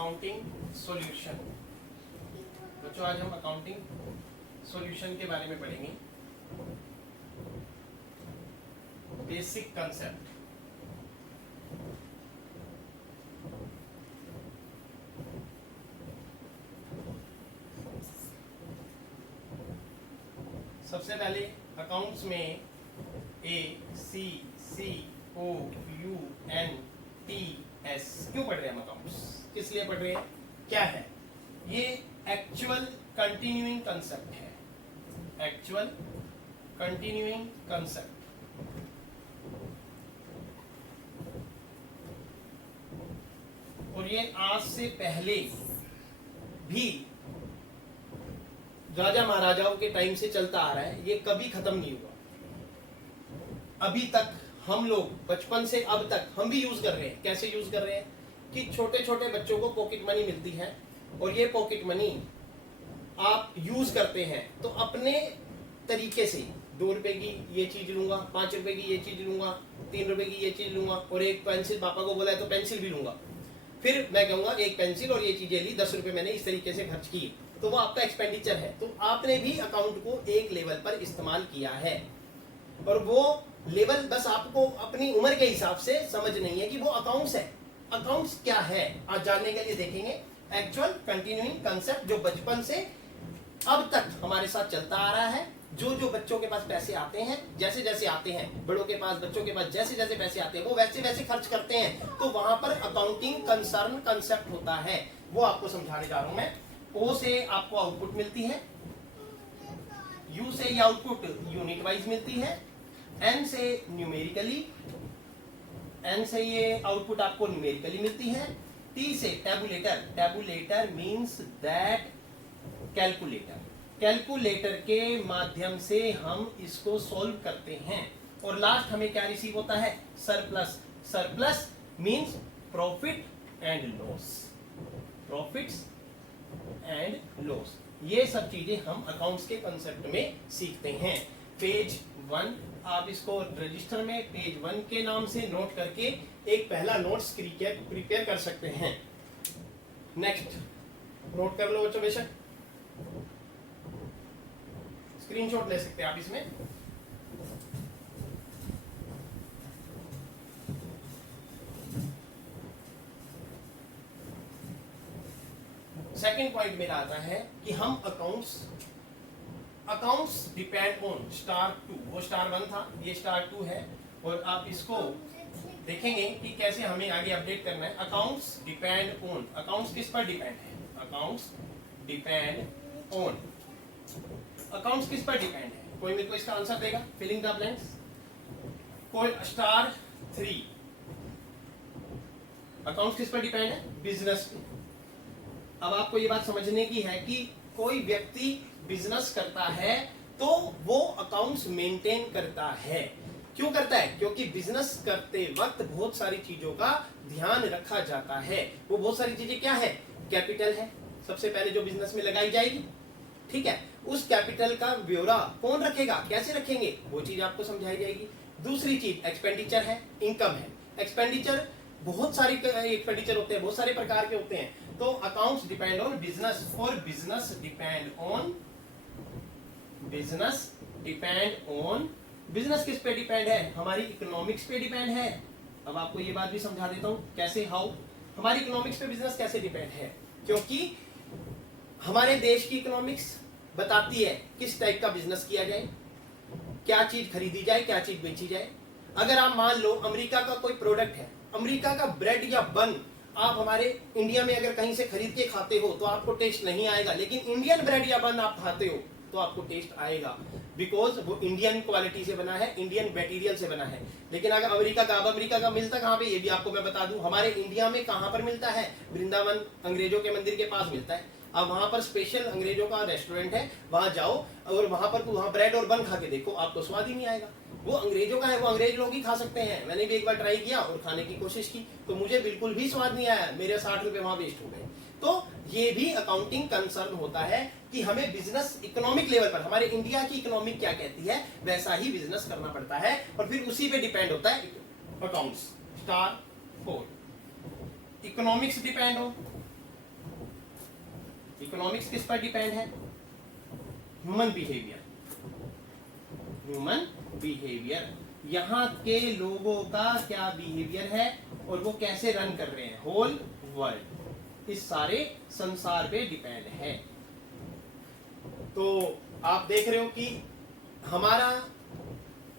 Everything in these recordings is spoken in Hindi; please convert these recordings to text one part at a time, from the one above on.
Accounting solution. बच्चों आज हम अकाउंटिंग सॉल्यूशन के बारे में पढ़ेंगे। Basic concept. सबसे पहले अकाउंट्स में ACCOUNTS क्यों पढ़ रहे हैं हम अकाउंट्स, किस लिए पढ़ रहे हैं, क्या है ये? एक्चुअल कंटिन्यूइंग कंसेप्ट है, एक्चुअल कंटिन्यूइंग कंसेप्ट। और ये आज से पहले भी राजा महाराजाओं के टाइम से चलता आ रहा है, ये कभी खत्म नहीं हुआ। अभी तक हम लोग बचपन से अब तक हम भी यूज कर रहे हैं। कैसे यूज कर रहे हैं कि छोटे छोटे बच्चों को पॉकेट मनी मिलती है और ये पॉकेट मनी आप यूज करते हैं तो अपने तरीके से 2 रुपए की ये चीज लूंगा, 5 रुपए की ये चीज लूंगा, 3 रुपए की ये चीज लूंगा और एक पेंसिल पापा को बोला है तो पेंसिल भी लूंगा। फिर मैं कहूंगा एक पेंसिल और ये चीजें ली, 10 रुपए मैंने इस तरीके से खर्च की, तो वो आपका एक्सपेंडिचर है। तो आपने भी अकाउंट को एक लेवल पर इस्तेमाल किया है और वो लेवल बस आपको अपनी उम्र के हिसाब से समझ नहीं है कि वो अकाउंट्स है। अकाउंट्स क्या है आज जानने के लिए देखेंगे एक्चुअल कंटिन्यूइंग कंसेप्ट, जो बचपन से अब तक हमारे साथ चलता आ रहा है। जो जो बच्चों के पास पैसे आते हैं, जैसे जैसे आते हैं, बड़ों के पास बच्चों के पास जैसे जैसे पैसे आते हैं वो वैसे वैसे खर्च करते हैं, तो वहां पर अकाउंटिंग कंसर्न कंसेप्ट होता है, वो आपको समझाने जा रहा हूं मैं। ओ से आपको आउटपुट मिलती है, यू से ये आउटपुट यूनिट वाइज मिलती है, एन से न्यूमेरिकली, एन से ये आउटपुट आपको न्यूमेरिकली मिलती है, टी से टैबुलेटर, टैबुलेटर मींस दैट कैलकुलेटर, कैलकुलेटर के माध्यम से हम इसको सॉल्व करते हैं और लास्ट हमें क्या रिसीव होता है? Surplus. Surplus means profit and loss, profits and loss. ये सब चीजें हम अकाउंट्स के कंसेप्ट में सीखते हैं। पेज 1 आप इसको रजिस्टर में पेज 1 के नाम से नोट करके एक पहला नोट्स प्रिपेयर कर सकते हैं। नेक्स्ट नोट कर लो बच्चों, बेशक स्क्रीनशॉट ले सकते हैं आप इसमें। सेकंड पॉइंट मेरा आता है कि हम अकाउंट्स डिपेंड ऑन *2, वो *1 था, ये *2 है और आप इसको देखेंगे कि कैसे हमें आगे अपडेट करना है। अकाउंट्स डिपेंड ऑन, अकाउंट्स किस पर डिपेंड है? अकाउंट्स डिपेंड ऑन, अकाउंट्स किस पर डिपेंड है? कोई मेरे को इसका आंसर देगा? Filling the blanks. कोई *3 अकाउंट्स किस पर डिपेंड है? बिजनेस पे। अब आपको ये बात समझने की है कि कोई व्यक्ति बिजनेस करता है तो वो अकाउंट्स मेंटेन करता है। क्यों करता है? क्योंकि बिजनेस करते वक्त बहुत सारी चीजों का ध्यान रखा जाता है। वो बहुत सारी चीजें क्या है? कैपिटल है सबसे पहले जो बिजनेस में लगाई जाएगी, ठीक है, उस कैपिटल का ब्यौरा कौन रखेगा, कैसे रखेंगे, वो चीज आपको समझाई जाएगी। दूसरी चीज एक्सपेंडिचर है, इनकम है। एक्सपेंडिचर बहुत सारी एक्सपेंडिचर होते हैं, बहुत सारे प्रकार के होते हैं। तो accounts depend on business, for business depend on, business depend on, business किस पे डिपेंड है? हमारी इकोनॉमिक्स पे डिपेंड है। अब आपको ये बात भी समझा देता हूं कैसे, हाउ हमारी इकोनॉमिक्स पे बिजनेस कैसे डिपेंड है, क्योंकि हमारे देश की इकोनॉमिक्स बताती है किस टाइप का बिजनेस किया जाए, क्या चीज खरीदी जाए, क्या चीज बेची जाए। अगर आप मान लो अमेरिका का कोई प्रोडक्ट है, अमेरिका का ब्रेड या बन आप हमारे इंडिया में अगर कहीं से खरीद के खाते हो तो आपको टेस्ट नहीं आएगा, लेकिन इंडियन ब्रेड या बन आप खाते हो तो आपको टेस्ट आएगा, बिकॉज वो इंडियन क्वालिटी से बना है, इंडियन मटेरियल से बना है। लेकिन अगर अमेरिका का, अब अमेरिका का मिलता कहाँ पे, ये भी आपको मैं बता दूं, हमारे इंडिया में कहाँ पर मिलता है? वृंदावन अंग्रेजों के मंदिर के पास मिलता है। अब वहां पर स्पेशल अंग्रेजों का रेस्टोरेंट है, वहां जाओ और वहां पर वहां ब्रेड और बन खा के देखो, आपको स्वाद ही नहीं आएगा। वो अंग्रेजों का है, वो अंग्रेज लोग ही खा सकते हैं। मैंने भी एक बार ट्राई किया और खाने की कोशिश की तो मुझे बिल्कुल भी स्वाद नहीं आया, मेरे 60 रुपए वहां वेस्ट हो गए। तो ये भी अकाउंटिंग कंसर्न होता है कि हमें बिजनेस इकोनॉमिक लेवल पर, हमारे इंडिया की इकोनॉमिक क्या कहती है वैसा ही बिजनेस करना पड़ता है और फिर उसी पे डिपेंड होता है अकाउंट्स। *4 इकोनॉमिक्स डिपेंड हो, इकोनॉमिक्स किस पर डिपेंड है? Human behaviour. ह्यूमन बिहेवियर, यहाँ के लोगों का क्या बिहेवियर है और वो कैसे रन कर रहे हैं, होल वर्ल्ड, इस सारे संसार पे डिपेंड है। तो आप देख रहे हो कि हमारा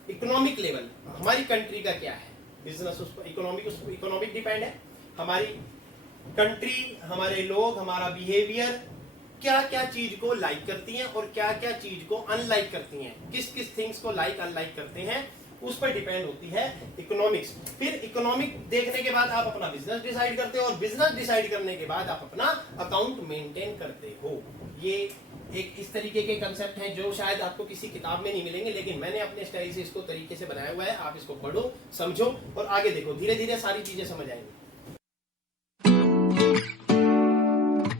इकोनॉमिक लेवल, हमारी कंट्री का क्या है, बिजनेस उस पर, इकोनॉमिक डिपेंड है। हमारी कंट्री, हमारे लोग, हमारा बिहेवियर क्या क्या चीज को लाइक करती हैं और क्या क्या चीज को अनलाइक करती हैं, किस किस थिंग्स को लाइक अनलाइक करते हैं, उस पर डिपेंड होती है इकोनॉमिक्स। फिर इकोनॉमिक देखने के बाद आप अपना बिजनेस डिसाइड करते हो और बिजनेस डिसाइड करने के बाद आप अपना अकाउंट मेंटेन करते हो। ये एक इस तरीके के कंसेप्ट हैं जो शायद आपको किसी किताब में नहीं मिलेंगे, लेकिन मैंने अपने स्टाइल से इसको तरीके से बनाया हुआ है। आप इसको पढ़ो, समझो और आगे देखो, धीरे धीरे सारी चीजें समझ आएंगी।